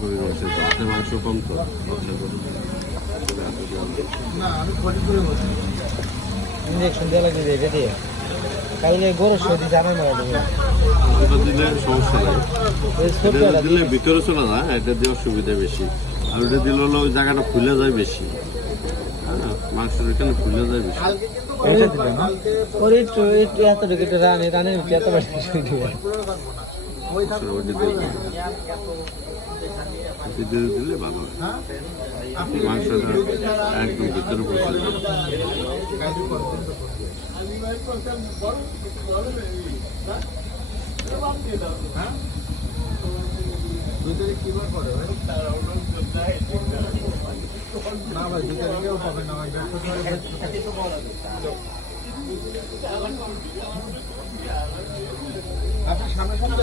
গরুর মাংসের ঝোল। আপনার মাংস কম তো ইঞ্জেকশন দেওয়া লাগবে এটা দিয়ে কালকে গরুর সর্দি জানা না ওটা দিলে সমস্যা নাই, এটা দিলে ভিতরে চলে যায়, এটা দিয়ে অসুবিধা বেশি। আর ওটা দিলে হলো ওই জায়গাটা ফুলে যায় বেশি, হ্যাঁ মাংসের এখানে ফুলে যায় বেশি। এটা দিলে না ওর একটু একটু এতটুকু একটু রানের ভিতরে এত বেশি দিলে ভালো হয়, মাংসটা একদম ভিতরে বসে যায়। সামনে সামনে